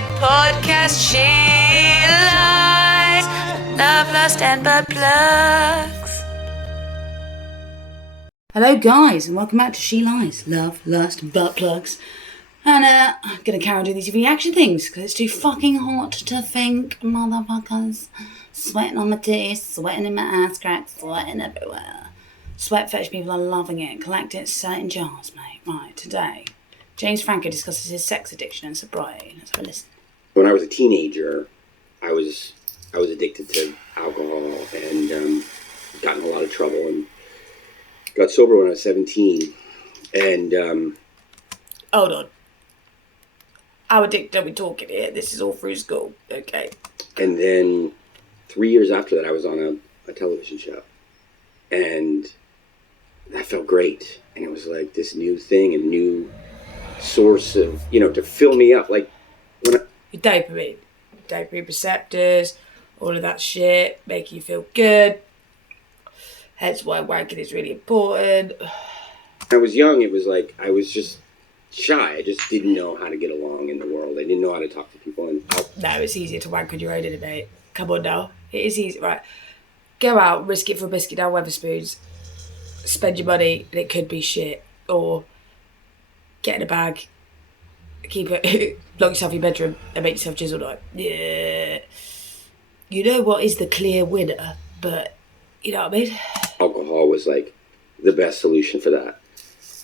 my podcast, She Lies, Love, Lust and Butt Plugs. Hello guys and welcome back to She Lies, Love, Lust and Butt Plugs. And I'm going to carry on doing these reaction things because it's too fucking hot to think, motherfuckers. Sweating on my titties, sweating in my ass crack, sweating everywhere. Sweat fetish people are loving it. Collect it, sell it in jars, mate. Right, today, James Franco discusses his sex addiction and sobriety. Let's have a listen. When I was a teenager, I was addicted to alcohol and got in a lot of trouble and got sober when I was 17. And hold on. How addicted are we talking here? This is all through school. Okay. And then 3 years after that, I was on a television show. And that felt great. And it was like this new thing, a new source of, to fill me up. Like, when Your dopamine receptors, all of that shit, making you feel good. Hence why wanking is really important. When I was young, it was like I was just shy. I just didn't know how to get along in the world. I didn't know how to talk to people. No, it's easier to wank on your own, isn't it, mate? Come on now. It is easy. Right. Go out, risk it for a biscuit down Weatherspoons. Spend your money and it could be shit. Or get in a bag, keep it, lock yourself in your bedroom and make yourself jizz all night. Yeah. You know what is the clear winner, but you know what I mean? Alcohol was like the best solution for that.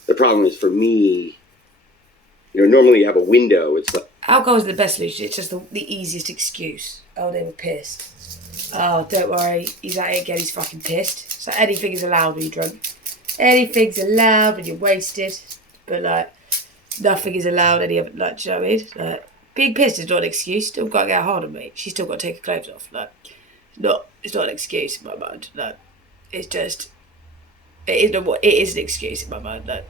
The problem is for me, normally you have a window. It's like alcohol is the best solution. It's just the easiest excuse. Oh, they were pissed. Oh, don't worry. He's at it again. He's fucking pissed. So anything is allowed when you're drunk. Anything's allowed when you're wasted. But like, nothing is allowed any of it. Like, do you know what I mean? Like, being pissed is not an excuse. Still got to get hard on me. She's still got to take her clothes off. Like, it's not an excuse in my mind. Like, it's just, it is an excuse in my mind. Like,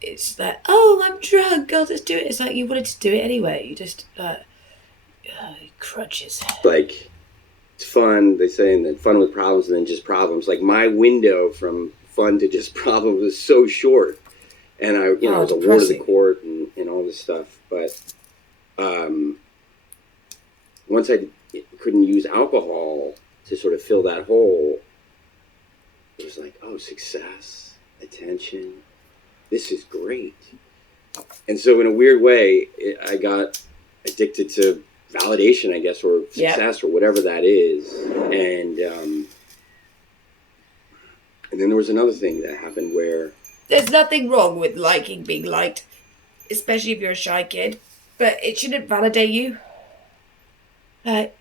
it's like, oh, I'm drunk, I'll just do it. It's like you wanted to do it anyway. You just crutches. Like, it's fun, they say, and then fun with problems and then just problems. Like, my window from fun to just problems was so short. And I was a ward of the court and all this stuff. But once I couldn't use alcohol to sort of fill that hole, it was like, oh, success, attention. This is great. And so in a weird way, I got addicted to validation, I guess, or success, or whatever that is. And then there was another thing that happened where... There's nothing wrong with liking being liked, especially if you're a shy kid, but it shouldn't validate you. Like,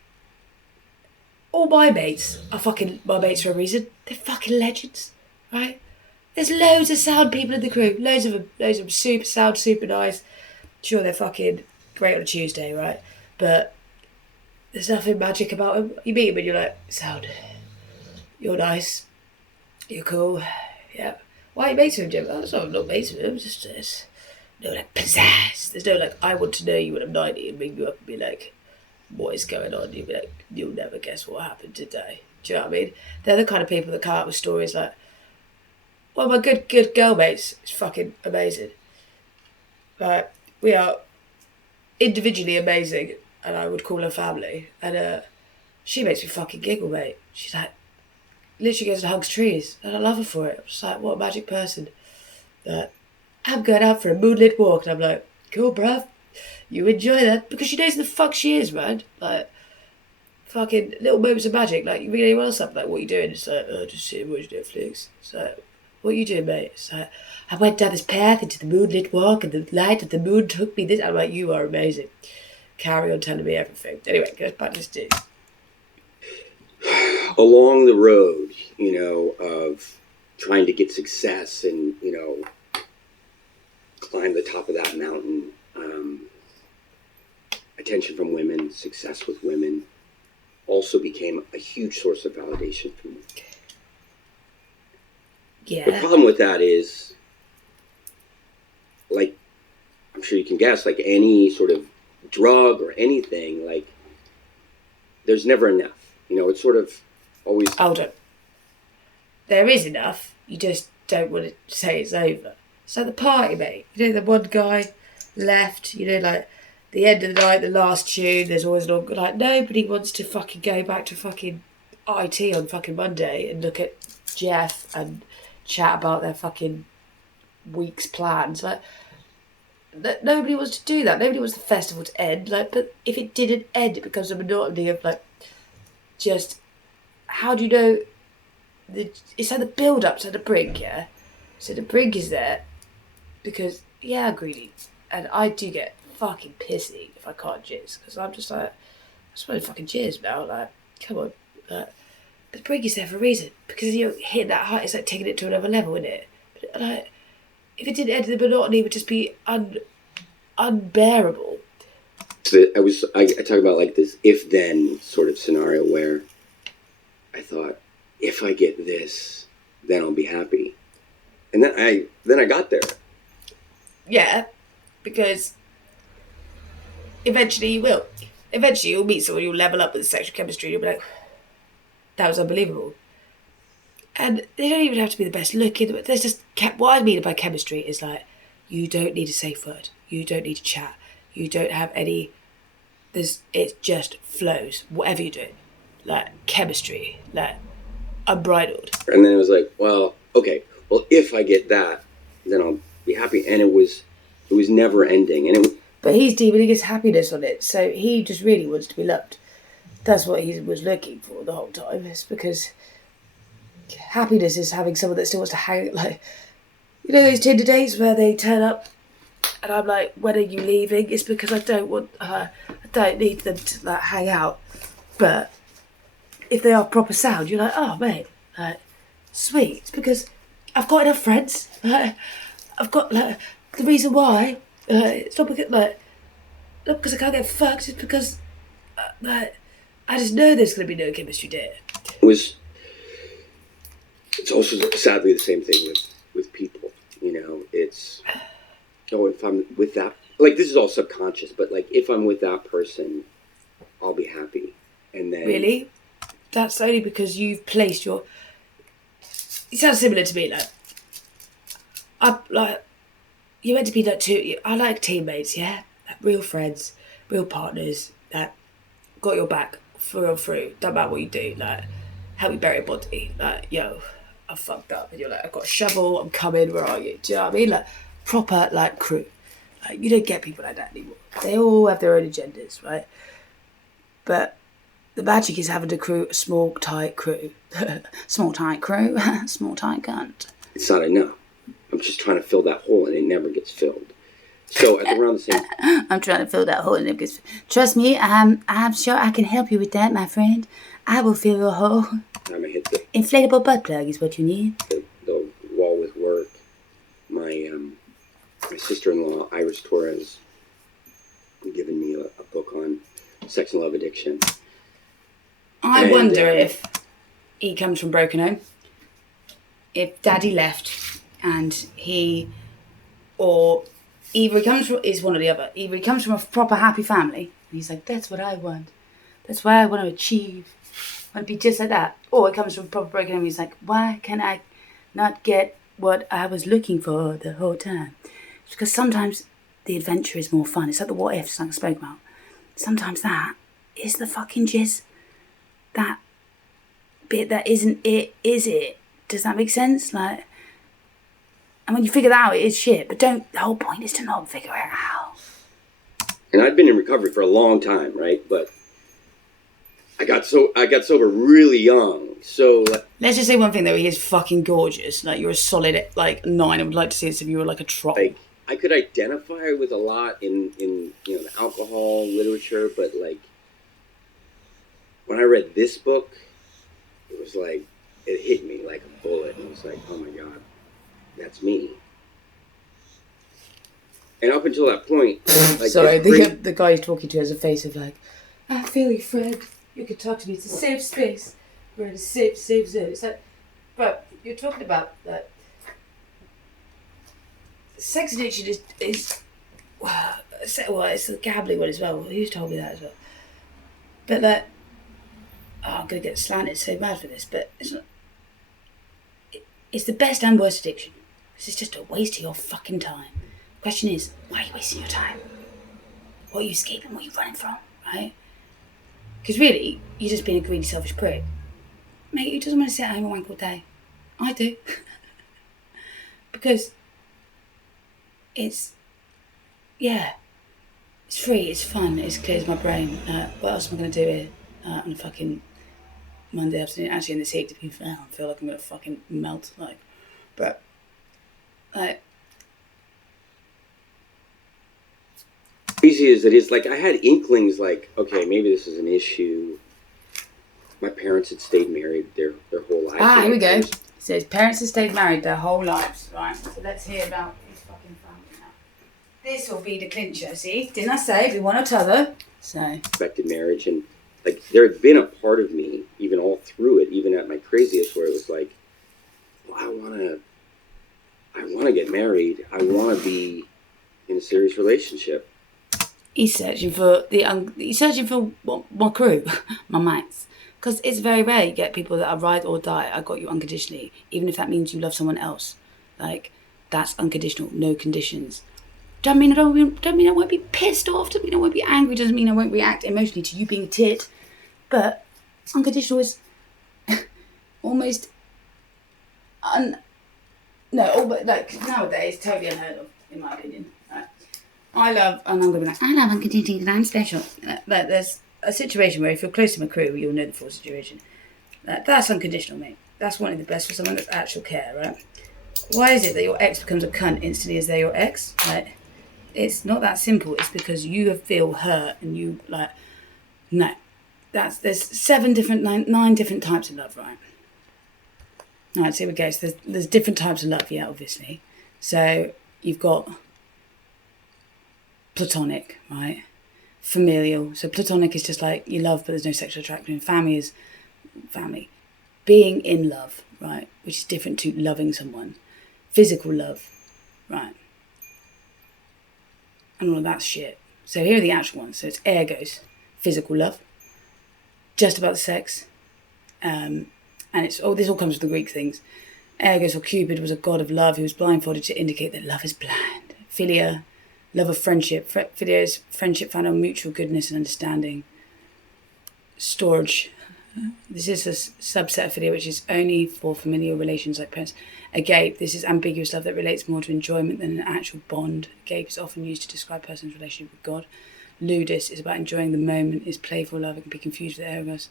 all my mates are fucking my mates for a reason. They're fucking legends, right? There's loads of sound people in the crew. Loads of them super sound, super nice. Sure, they're fucking great on a Tuesday, right? But there's nothing magic about them. You meet them and you're like, sound, you're nice, you're cool, yeah. Why are you mates with him, Jim? Oh, I'm not mates with him, just there's no like pizzazz. There's no like, I want to know you when I'm 90 and ring you up and be like, what is going on? You'll be like, you'll never guess what happened today. Do you know what I mean? They're the kind of people that come out with stories like, well, my good girl mates is fucking amazing. Right, we are individually amazing, and I would call her family. And she makes me fucking giggle, mate. She's like, literally goes and hugs trees, and I love her for it. I'm just like, what a magic person. I'm going out for a moonlit walk, and I'm like, cool, bruv. You enjoy that because she knows who the fuck she is, man. Like, fucking little moments of magic. Like, you ring anyone else up, like, what are you doing? It's like, oh, just sitting watching Netflix. It's like, what are you doing, mate? It's like, I went down this path into the moonlit walk and the light of the moon took me this. I'm like, you are amazing. Carry on telling me everything. Anyway, go back to this dude. Along the road, of trying to get success and, climb the top of that mountain, attention from women, success with women, also became a huge source of validation for me. Yeah. The problem with that is, like, I'm sure you can guess, like any sort of drug or anything, like, there's never enough. It's sort of always... Hold on. There is enough. You just don't want to say it's over. It's like the party, mate. The one guy left, like, the end of the night, the last tune, there's always like nobody wants to fucking go back to fucking IT on fucking Monday and look at Jeff and chat about their fucking week's plans. Like, nobody wants to do that. Nobody wants the festival to end. Like, but if it didn't end, it becomes a monotony of like, just how do you know? It's like the build up to the brink, yeah. So the brink is there because I'm greedy, and I do get fucking pissy if I can't jizz because I'm just like, I just want to fucking jizz now. Like, come on. But the brink is there for a reason because you hit that height. It's like taking it to another level, isn't it? But like, if it didn't end, the monotony it would just be unbearable. So I talk about like this if then sort of scenario where I thought, if I get this, then I'll be happy. And then I got there. Yeah, because eventually you will. Eventually you'll meet someone, you'll level up with sexual chemistry, and you'll be like, that was unbelievable. And they don't even have to be the best looking. There's just, what I mean by chemistry is like, you don't need a safe word. You don't need to chat. You don't have any, it just flows, whatever you do. Like, chemistry, like, unbridled. And then it was like, well, okay, well, if I get that, then I'll be happy. And it was never ending. And but he's deeming his happiness on it, so he just really wants to be loved. That's what he was looking for the whole time. It's because happiness is having someone that still wants to hang, like, you know those Tinder dates where they turn up and I'm like, when are you leaving? It's because I don't need them to like hang out. But if they are proper sound, you're like, oh mate, like, sweet. It's because I've got enough friends. I've got like, the reason why. It's not because not because I can't get fucked. It's because I just know there's going to be no chemistry there. It's also sadly the same thing with people. You know, it's if I'm with that, like, this is all subconscious, but like if I'm with that person, I'll be happy. And then really, that's only because you've placed your. It sounds similar to me, like. You're meant to be like two. I like teammates, yeah, like real friends, real partners that got your back through and through. Don't matter what you do, like help you bury a body. Like, yo, I fucked up, and you're like, I've got a shovel. I'm coming. Where are you? Do you know what I mean? Like proper like crew. Like, you don't get people like that anymore. They all have their own agendas, right? But the magic is having a small tight crew, small tight crew, small tight cunt. It's not enough. I'm just trying to fill that hole, and it never gets filled. So at around the same I'm trying to fill that hole, and it gets. Trust me, I'm sure I can help you with that, my friend. I will fill your hole. I'm gonna hit the inflatable butt plug is what you need. The wall with work. My sister-in-law, Iris Torres, given me a book on sex and love addiction. I wonder if he comes from broken home. If daddy left. And either he comes from, is one or the other. Either he comes from a proper happy family, and he's like, that's what I want. That's what I want to achieve. I want to be just like that. Or he comes from a proper broken home, and he's like, why can I not get what I was looking for the whole time? It's because sometimes the adventure is more fun. It's like the what ifs, like I spoke about. Sometimes that is the fucking jizz. That bit that isn't it, is it? Does that make sense? Like, and when you figure that out, it is shit. But the whole point is to not figure it out. And I've been in recovery for a long time, right? But I got sober really young. So let's just say one thing though, he is fucking gorgeous. Like, you're a solid like 9. I would like to see this if you were like a troll. Like, I could identify with a lot in the alcohol literature, but like when I read this book, it was like it hit me like a bullet. And it was like, oh my god. That's me. And up until that point, like, sorry, the guy he's talking to has a face of like, I feel you, friend. You can talk to me. It's a safe space. We're in a safe zone. It's like, but you're talking about that. Sex addiction is well, it's the gambling one as well. Who's told me that as well? But like, I'm gonna get slanted so mad for this, but it's not. It's the best and worst addiction. This is just a waste of your fucking time. Question is, why are you wasting your time? What are you escaping? What are you running from? Right? Because really, you're just being a greedy, selfish prick. Mate, who doesn't want to sit at home and wank all day? I do. Because it's free, it's fun, it clears my brain. What else am I going to do here on a fucking Monday afternoon? Actually, in this heat, to be fair, I feel like I'm going to fucking melt. But crazy as it is, like I had inklings, like okay, maybe this is an issue. My parents had stayed married their whole lives. Here we go. So his parents have stayed married their whole lives, right? So let's hear about his fucking family now. This will be the clincher, see? Didn't I say we want each other? So Expected marriage, and like there had been a part of me, even all through it, even at my craziest, where it was like, well, I wanna get married. I wanna be in a serious relationship. he's searching for my crew, my mates. Because it's very rare you get people that are ride or die, I got you unconditionally, even if that means you love someone else. Like, that's unconditional, no conditions. Don't mean I won't be pissed off, don't mean I won't be angry, doesn't mean I won't react emotionally to you being a tit. But unconditional is almost nowadays totally unheard of, in my opinion. Right? I love unconditional because I'm special. But there's a situation where if you're close to my crew, you'll know the full situation. That's unconditional, mate. That's wanting the best for someone that's actual care, right? Why is it that your ex becomes a cunt instantly as they're your ex? Like, it's not that simple. It's because you feel hurt and you no. There's nine different types of love, right? Alright, so here we go. So there's different types of love, yeah, obviously. So you've got platonic, right? Familial. So platonic is just like you love but there's no sexual attraction. Family is family. Being in love, right? Which is different to loving someone. Physical love, right? And all of that shit. So here are the actual ones. So it's ergos, physical love, just about the sex. And this all comes from the Greek things. Ergos, or Cupid, was a god of love who was blindfolded to indicate that love is blind. Philia, love of friendship. Philia is friendship found on mutual goodness and understanding. Storge. This is a subset of philia which is only for familial relations like parents. Agape, this is ambiguous love that relates more to enjoyment than an actual bond. Agape is often used to describe a person's relationship with God. Ludus is about enjoying the moment, is playful love. It can be confused with ergos.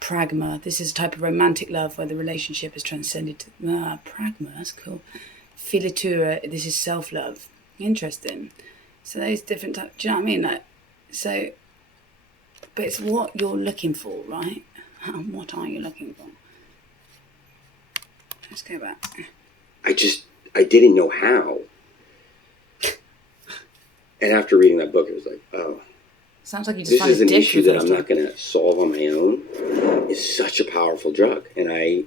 Pragma, this is a type of romantic love where the relationship is transcended to... pragma, that's cool. Philitura, this is self-love. Interesting. So those different types, do you know what I mean? But it's what you're looking for, right? What are you looking for? Let's go back. I didn't know how. And after reading that book, it was like, oh. Sounds like you just this find is an dick issue that I'm first not going to solve on my own. It's such a powerful drug. And I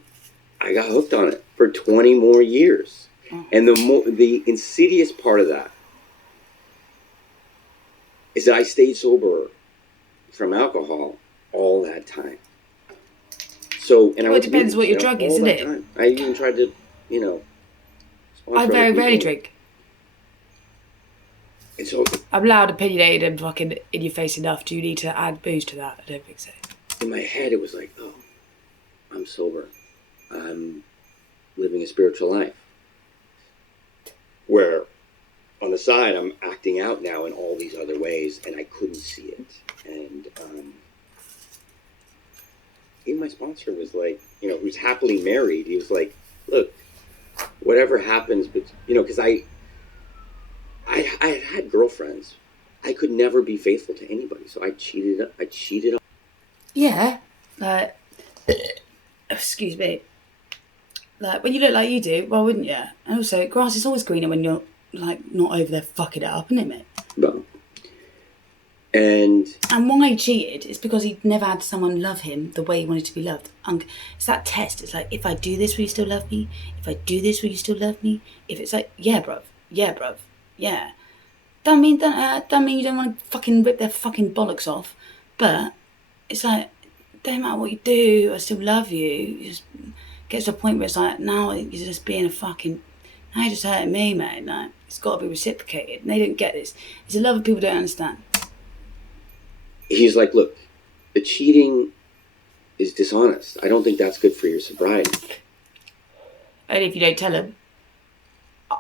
got hooked on it for 20 more years. Oh. And the insidious part of that is that I stayed sober from alcohol all that time. So, and well, it depends what your drug is, isn't it? Time. I even tried to, I very rarely drink. And so, I'm loud, opinionated, and fucking in your face enough. Do you need to add booze to that? I don't think so. In my head, it was like, oh, I'm sober. I'm living a spiritual life. Where, on the side, I'm acting out now in all these other ways, and I couldn't see it. And even my sponsor was like, who's happily married, he was like, look, whatever happens, but, because I had girlfriends. I could never be faithful to anybody, so I cheated on. Yeah, excuse me. Like, when you look like you do, why wouldn't you? And also, grass is always greener when you're, not over there fucking it up, isn't it, mate? No. And why he cheated is because he never had someone love him the way he wanted to be loved. It's that test. It's like, if I do this, will you still love me? If I do this, will you still love me? If it's like, yeah, bruv. Yeah. Don't mean you don't want to fucking rip their fucking bollocks off. But it's like, don't matter what you do, I still love you. It just gets to a point where it's like, now you're just being now you're just hurting me, mate. Like, it's got to be reciprocated. And they don't get this. It's a love that people don't understand. he's like, look, the cheating is dishonest. I don't think that's good for your sobriety. Only if you don't tell him.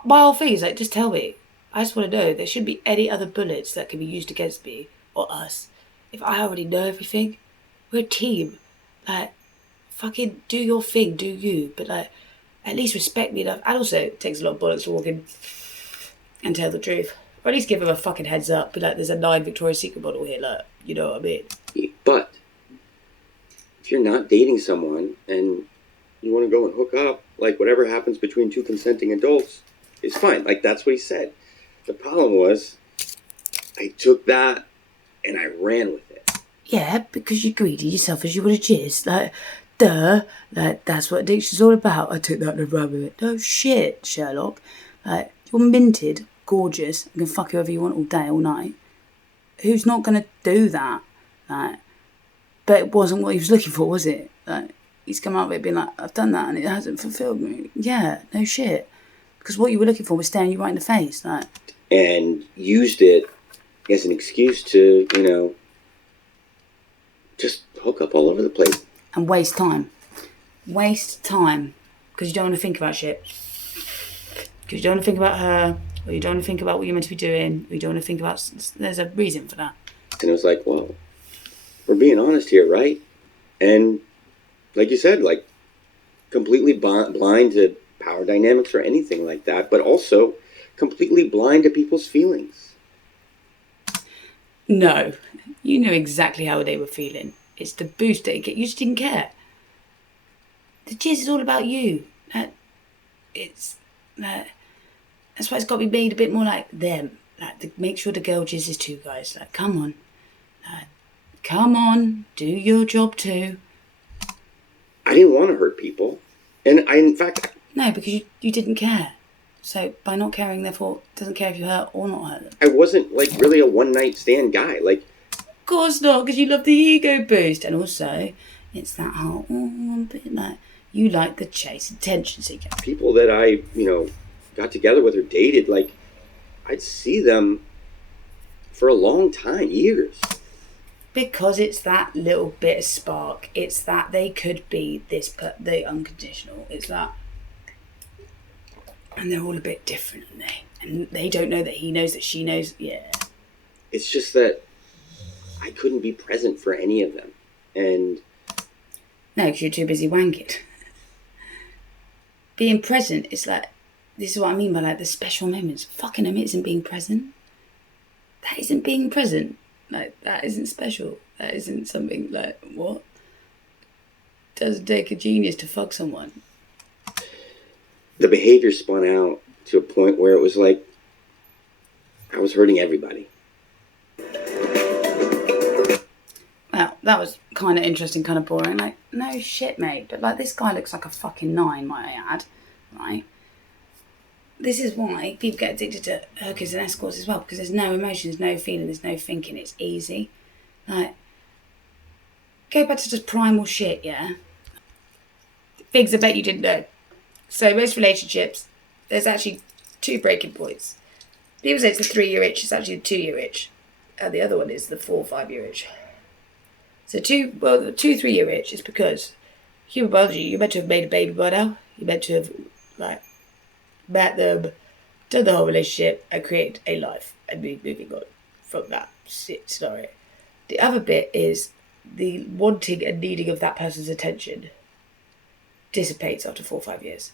My whole thing is like, just tell me. I just want to know there shouldn't be any other bullets that can be used against me or us. If I already know everything, we're a team. Like, fucking do your thing, do you. But like, at least respect me enough. And also, it takes a lot of bullets to walk in and tell the truth. Or at least give him a fucking heads up. Be like, there's a 9 Victoria's Secret model here, like, you know what I mean? But if you're not dating someone and you want to go and hook up, like whatever happens between two consenting adults is fine. Like that's what he said. The problem was I took that and I ran with it. Yeah, because you're greedy, you're selfish, you want to jizz. Like, duh. Like, that's what addiction's all about. I took that and ran with it. No shit, Sherlock. Like, you're minted, gorgeous, and can fuck whoever you want all day, all night. Who's not going to do that? Like, but it wasn't what he was looking for, was it? Like, he's come out with it being like, I've done that and it hasn't fulfilled me. Yeah, no shit. Because what you were looking for was staring you right in the face. Like, and used it as an excuse to, you know, just hook up all over the place. And waste time. Waste time. Because you don't want to think about shit. Because you don't want to think about her, or you don't want to think about what you're meant to be doing, or you don't want to think about... There's a reason for that. And it was like, well, we're being honest here, right? And like you said, like completely blind to power dynamics or anything like that, but also completely blind to people's feelings. No, you knew exactly how they were feeling. It's the boost that you get. You just didn't care. The jizz is all about you. That's why it's got to be made a bit more like them. Like, make sure the girl jizzes too, guys. Like, come on. Come on, do your job too. I didn't want to hurt people. And in fact... No, because you didn't care. So by not caring, therefore, doesn't care if you hurt or not hurt them. I wasn't, like, really a one-night stand guy. Like, of course not, because you love the ego boost. And also, it's that whole, bit like, you like the chase, attention seeker. People that I, you know, got together with or dated, like, I'd see them for a long time, years. Because it's that little bit of spark. It's that they could be the unconditional. It's that. And they're all a bit different, aren't they? And they don't know that he knows that she knows. Yeah. It's just that I couldn't be present for any of them. And... No, because you're too busy wanking. Being present is like... This is what I mean by like the special moments. Fucking them isn't being present. That isn't being present. Like, that isn't special. That isn't something like, what? Doesn't take a genius to fuck someone. The behavior spun out to a point where it was like, I was hurting everybody. Well, that was kind of interesting, kind of boring. Like, no shit, mate. But, like, this guy looks like a fucking 9, might I add. Right? This is why people get addicted to hookers and escorts as well, because there's no emotion, there's no feeling, there's no thinking, it's easy. Like, go back to just primal shit, yeah? Things I bet you didn't know. So most relationships, there's actually 2 breaking points. People say it's the 3-year itch, it's actually the 2-year itch. And the other one is the 4 or 5-year itch. So the 2-3-year itch is because human biology, you're meant to have made a baby by now. You're meant to have, like, met them, done the whole relationship, and create a life and be moving on from that scenario. The other bit is the wanting and needing of that person's attention dissipates after 4 or 5 years.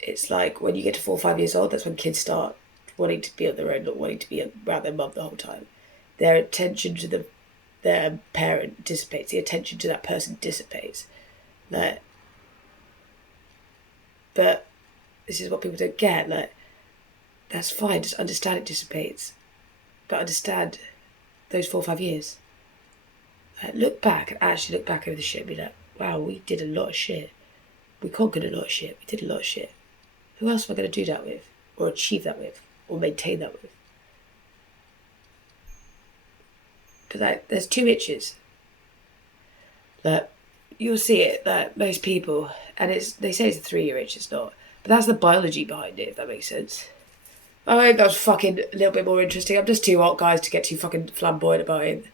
It's like when you get to 4 or 5 years old, that's when kids start wanting to be on their own, not wanting to be around their mum the whole time. Their attention to their parent dissipates. The attention to that person dissipates. But this is what people don't get. Like, that's fine. Just understand it dissipates. But understand those 4 or 5 years. Like, look back and actually look back over the shit and be like, wow, we did a lot of shit. We conquered a lot of shit. We did a lot of shit. Who else am I going to do that with? Or achieve that with? Or maintain that with? But like, there's 2 itches. Like, you'll see it, that most people, and they say it's a 3-year itch, it's not. But that's the biology behind it, if that makes sense. I hope that's fucking a little bit more interesting. I'm just too hot, guys, to get too fucking flamboyant about it.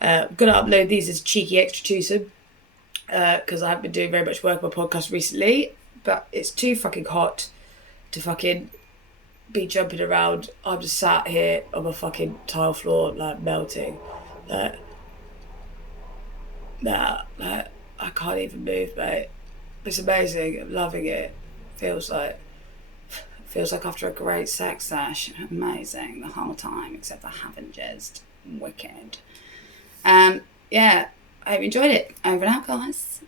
I'm going to upload these as cheeky extra twosome because I haven't been doing very much work on my podcast recently, but it's too fucking hot to fucking be jumping around. I'm just sat here on my fucking tile floor, like, melting. I can't even move, mate. It's amazing. I'm loving it. Feels like after a great sex sesh. Amazing the whole time, except I haven't jizzed. Wicked. Yeah, I hope you enjoyed it. Over and out, guys.